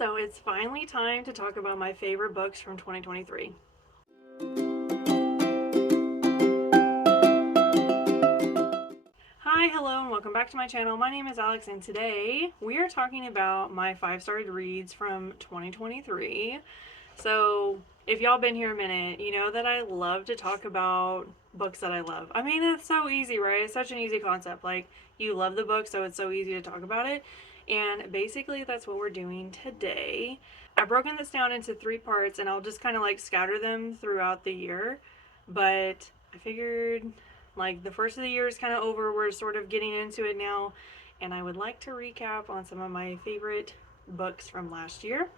So it's finally time to talk about my favorite books from 2023. Hi, hello, and welcome back to my channel. My name is Alex, and today we are talking about my 5-star reads from 2023. So if y'all been here a minute, you know that I love to talk about books that I love. I mean, it's so easy, right? It's such an easy concept. Like, you love the book, so it's so easy to talk about it. And basically that's what we're doing today. I've broken this down into 3 parts, and I'll just kind of like scatter them throughout the year. But I figured like the first of the year is kind of over. We're sort of getting into it now, and I would like to recap on some of my favorite books from last year.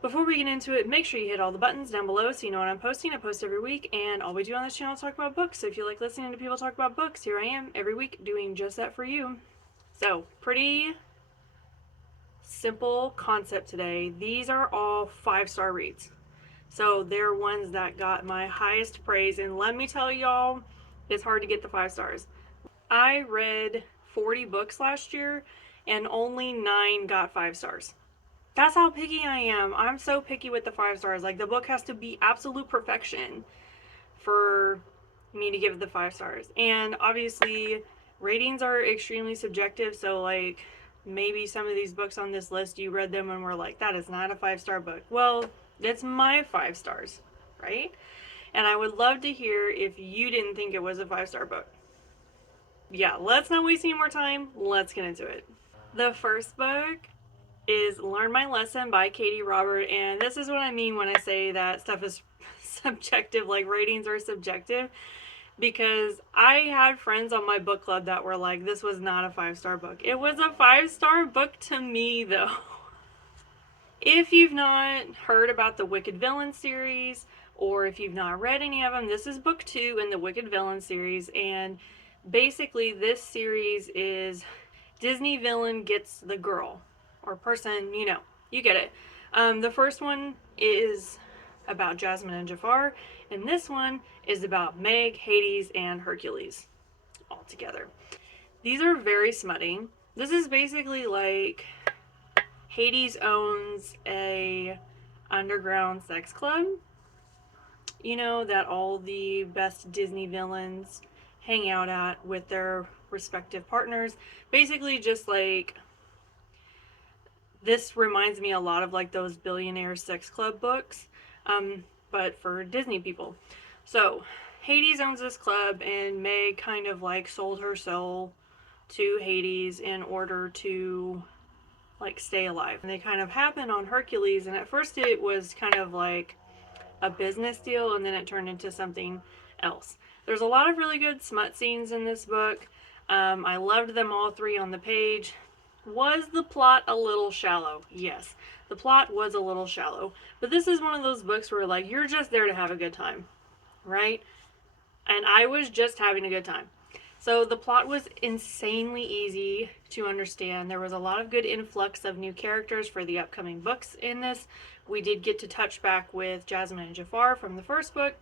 Before we get into it, make sure you hit all the buttons down below so you know when I'm posting. I post every week, and all we do on this channel is talk about books. So if you like listening to people talk about books, here I am every week doing just that for you. So, pretty simple concept today. These are all 5-star reads. So they're ones that got my highest praise, and let me tell y'all, it's hard to get the 5 stars. I read 40 books last year, and only 9 got 5 stars. That's how picky I am. I'm so picky with the 5 stars. Like, the book has to be absolute perfection for me to give the 5 stars. And obviously, ratings are extremely subjective, so like, maybe some of these books on this list, you read them and were like, that is not a 5-star book. Well, it's my 5 stars, right? And I would love to hear if you didn't think it was a 5-star book. Yeah, let's not waste any more time. Let's get into it. The first book is Learn My Lesson by Katee Robert, and this is what I mean when I say that stuff is subjective, like ratings are subjective, because I had friends on my book club that were like, this was not a 5-star book. It was a 5-star book to me, though. If you've not heard about the Wicked Villain series, or if you've not read any of them, this is book 2 in the Wicked Villain series, and basically this series is Disney villain gets the girl, or person, you know, you get it. The first one is about Jasmine and Jafar, and this one is about Meg, Hades, and Hercules all together. These are very smutty. This is basically like Hades owns a underground sex club, you know, that all the best Disney villains hang out at with their respective partners. Basically just like, this reminds me a lot of like those billionaire sex club books, but for Disney people. So Hades owns this club, and Meg kind of like sold her soul to Hades in order to like stay alive. And they kind of happen on Hercules, and at first it was kind of like a business deal, and then it turned into something else. There's a lot of really good smut scenes in this book. I loved them all 3 on the page. Was the plot a little shallow? Yes, the plot was a little shallow, but this is one of those books where like, you're just there to have a good time, right? And I was just having a good time. So the plot was insanely easy to understand. There was a lot of good influx of new characters for the upcoming books in this. We did get to touch back with Jasmine and Jafar from the first book.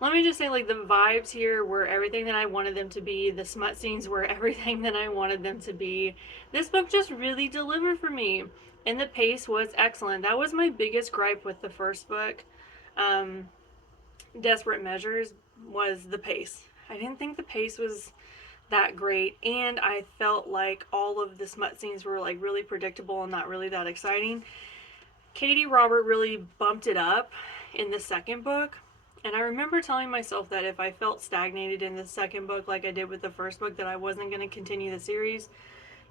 Let me just say, like, the vibes here were everything that I wanted them to be. The smut scenes were everything that I wanted them to be. This book just really delivered for me, and the pace was excellent. That was my biggest gripe with the first book, Desperate Measures, was the pace. I didn't think the pace was that great, and I felt like all of the smut scenes were like really predictable and not really that exciting. Katee Robert really bumped it up in the second book. And I remember telling myself that if I felt stagnated in the second book like I did with the first book, that I wasn't going to continue the series.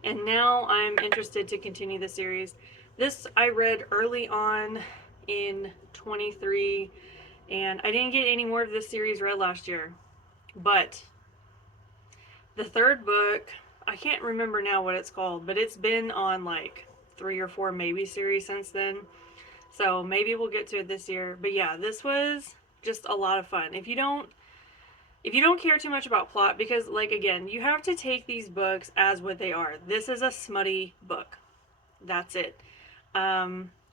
And now I'm interested to continue the series. This I read early on in 23, and I didn't get any more of this series read last year. But the third book, I can't remember now what it's called, but it's been on like 3 or 4 maybe series since then. So maybe we'll get to it this year. But yeah, this was just a lot of fun. If you don't care too much about plot, because like, again, you have to take these books as what they are. This is a smutty book. That's it.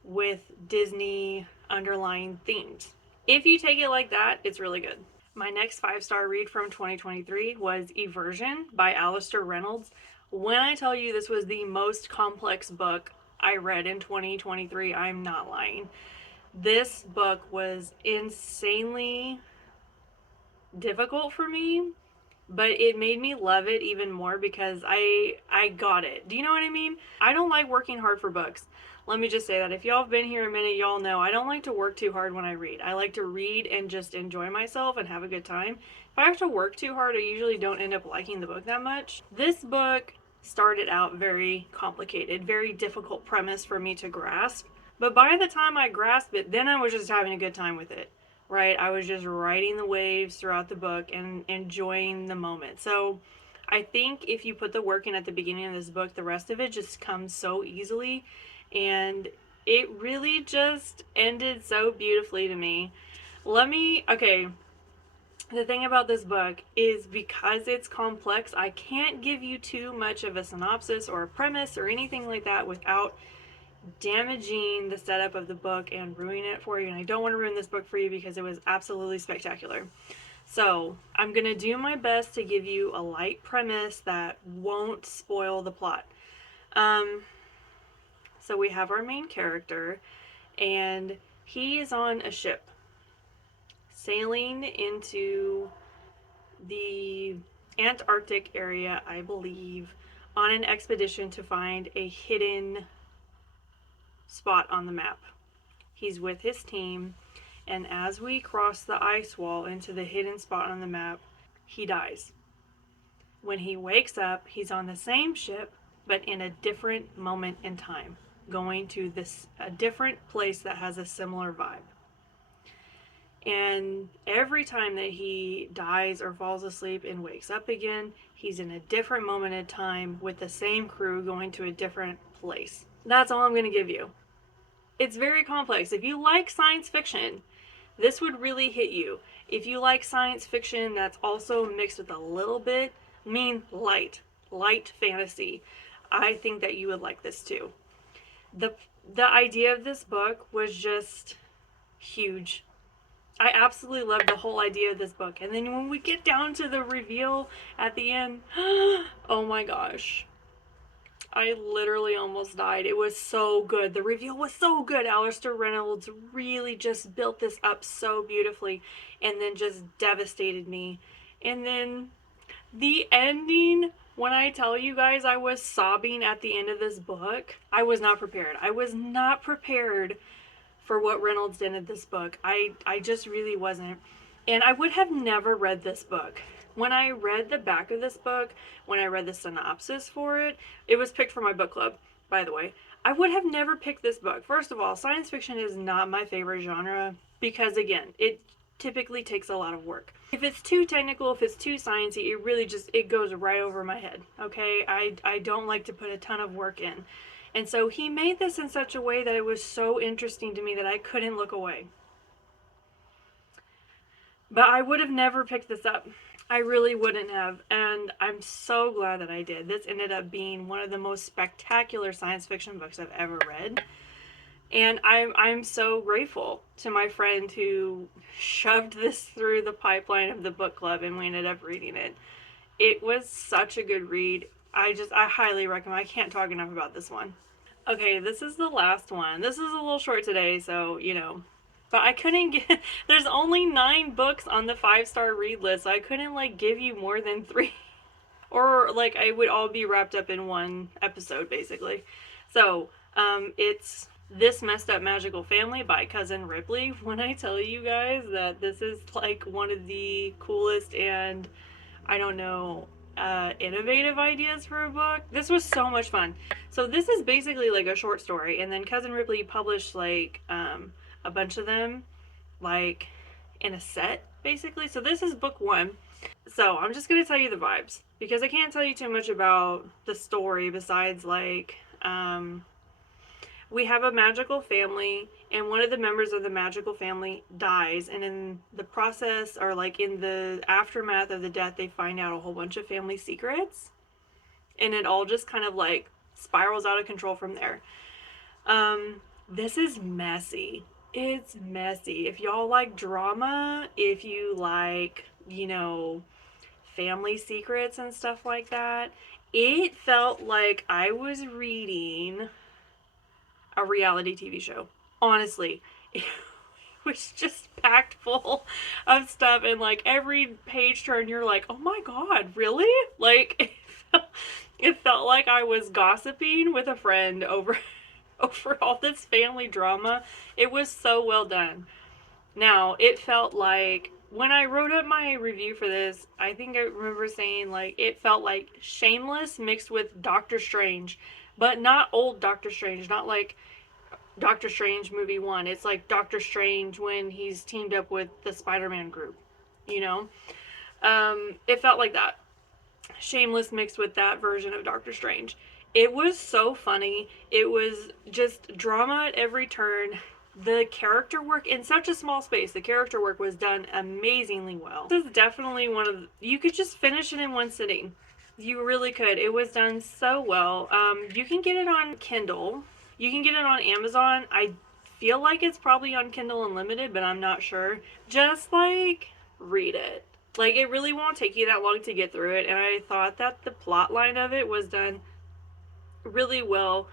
With Disney underlying themes. If you take it like that, it's really good. My next 5-star read from 2023 was Eversion by Alastair Reynolds. When I tell you this was the most complex book I read in 2023. I'm not lying. This book was insanely difficult for me, but it made me love it even more because I got it. Do you know what I mean? I don't like working hard for books. Let me just say that. If y'all have been here a minute, y'all know I don't like to work too hard when I read. I like to read and just enjoy myself and have a good time. If I have to work too hard, I usually don't end up liking the book that much. This book started out very complicated, very difficult premise for me to grasp. But by the time I grasped it, then I was just having a good time with it, right? I was just riding the waves throughout the book and enjoying the moment. So I think if you put the work in at the beginning of this book, the rest of it just comes so easily. And it really just ended so beautifully to me. Okay, the thing about this book is because it's complex, I can't give you too much of a synopsis or a premise or anything like that without damaging the setup of the book and ruining it for you. And I don't want to ruin this book for you because it was absolutely spectacular. So I'm going to do my best to give you a light premise that won't spoil the plot. So we have our main character, and he is on a ship sailing into the Antarctic area, I believe, on an expedition to find a hidden spot on the map. He's with his team, and as we cross the ice wall into the hidden spot on the map, he dies. When he wakes up, he's on the same ship, but in a different moment in time, going to a different place that has a similar vibe. And every time that he dies or falls asleep and wakes up again, he's in a different moment in time with the same crew going to a different place. That's all I'm going to give you. It's very complex. If you like science fiction, this would really hit you. If you like science fiction that's also mixed with a little bit, light fantasy, I think that you would like this too. The idea of this book was just huge. I absolutely loved the whole idea of this book. And then when we get down to the reveal at the end, oh my gosh. I literally almost died. It was so good. The reveal was so good. Alastair Reynolds really just built this up so beautifully and then just devastated me. And then the ending, when I tell you guys I was sobbing at the end of this book, I was not prepared. I was not prepared for what Reynolds did in this book. I just really wasn't. And I would have never read this book. When I read the back of this book, when I read the synopsis for it, it was picked for my book club, by the way. I would have never picked this book. First of all, science fiction is not my favorite genre because, again, it typically takes a lot of work. If it's too technical, if it's too sciencey, it goes right over my head, okay? I don't like to put a ton of work in. And so he made this in such a way that it was so interesting to me that I couldn't look away. But I would have never picked this up. I really wouldn't have. And I'm so glad that I did. This ended up being one of the most spectacular science fiction books I've ever read. And I'm so grateful to my friend who shoved this through the pipeline of the book club and we ended up reading it. It was such a good read. I highly recommend. I can't talk enough about this one. Okay, this is the last one. This is a little short today, so, But I couldn't get... There's only 9 books on the 5-star read list, so I couldn't, give you more than 3. Or, I would all be wrapped up in one episode, basically. So, it's This Messed Up Magical Family by Cousin Ripley. When I tell you guys that this is, one of the coolest and, I don't know... innovative ideas for a book. This was so much fun. So this is basically a short story, and then Cousin Ripley published a bunch of them in a set basically. So this is book 1. So I'm just gonna tell you the vibes because I can't tell you too much about the story besides we have a magical family, and one of the members of the magical family dies, and in the process, or in the aftermath of the death, they find out a whole bunch of family secrets, and it all just kind of spirals out of control from there. This is messy. It's messy. If y'all like drama, if you like, family secrets and stuff like that, it felt like I was reading a reality TV show. Honestly, it was just packed full of stuff, and like every page turn, you're like, oh my god, really? Like, it felt like I was gossiping with a friend over over all this family drama. It was so well done. Now, it felt like when I wrote up my review for this, I think I remember saying like it felt like Shameless mixed with Doctor Strange, but not old Doctor Strange, not like Doctor Strange movie 1. It's like Doctor Strange when he's teamed up with the Spider-Man group, you know? It felt like that. Shameless mixed with that version of Doctor Strange. It was so funny. It was just drama at every turn. The character work in such a small space, the character work was done amazingly well. This is definitely one of the, you could just finish it in one sitting. You really could. It was done so well. You can get it on Kindle. You can get it on Amazon. I feel like it's probably on Kindle Unlimited, but I'm not sure. Just like read it. Like, it really won't take you that long to get through it, and I thought that the plot line of it was done really well.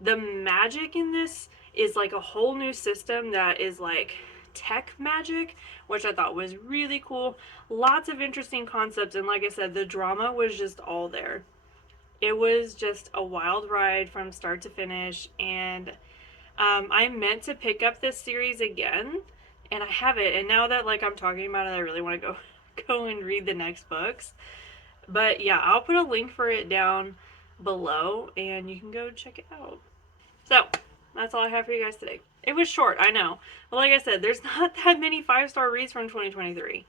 The magic in this is like a whole new system that is like tech magic, which I thought was really cool. Lots of interesting concepts, and like I said, the drama was just all there. It was just a wild ride from start to finish, and I meant to pick up this series again, and I haven't. And now that like I'm talking about it, I really want to go and read the next books. But yeah, I'll put a link for it down below, and you can go check it out. So that's all I have for you guys today. It was short, I know, but like I said, there's not that many 5-star reads from 2023.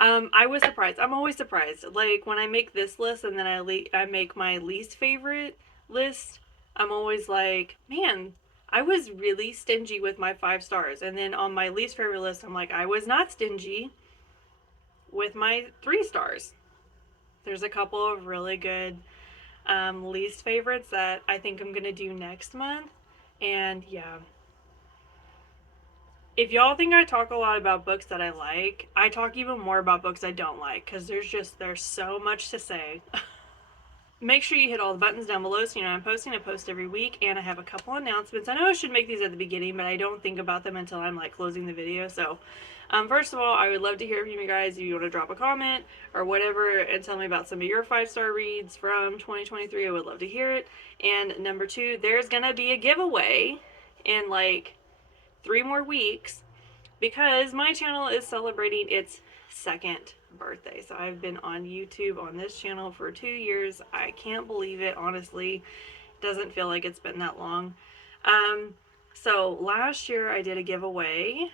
I was surprised. I'm always surprised. Like when I make this list and then I make my least favorite list, I'm always like, man, I was really stingy with my 5 stars. And then on my least favorite list, I'm like, I was not stingy with my 3 stars. There's a couple of really good least favorites that I think I'm gonna do next month. And yeah, if y'all think I talk a lot about books that I like, I talk even more about books I don't like, because there's so much to say. Make sure you hit all the buttons down below so you know I'm posting. I post every week, and I have a couple announcements. I know I should make these at the beginning, but I don't think about them until I'm like closing the video. So first of all, I would love to hear from you guys. If you want to drop a comment or whatever and tell me about some of your 5-star reads from 2023, I would love to hear it. And number 2, there's gonna be a giveaway in like 3 more weeks, because my channel is celebrating its 2nd birthday. So I've been on YouTube on this channel for 2 years. I can't believe it, honestly. Doesn't feel like it's been that long. So last year I did a giveaway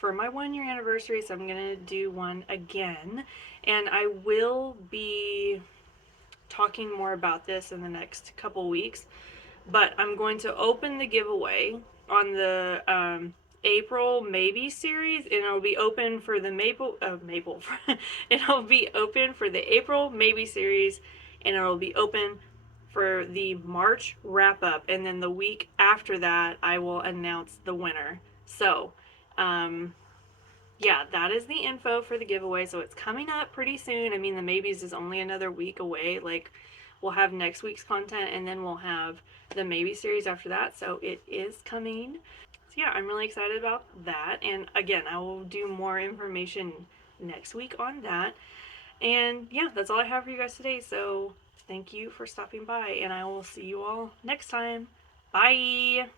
for my 1-year anniversary, so I'm gonna do one again, and I will be talking more about this in the next couple weeks. But I'm going to open the giveaway on the April Maybe series, and it'll be open for the it'll be open for the April Maybe series, and it'll be open for the March wrap up, and then the week after that I will announce the winner. So yeah, that is the info for the giveaway. So it's coming up pretty soon. I mean, the Maybes is only another week away. Like, we'll have next week's content, and then we'll have the Maybe series after that. So it is coming. So yeah, I'm really excited about that. And again, I will do more information next week on that. And yeah, that's all I have for you guys today. So thank you for stopping by, and I will see you all next time. Bye!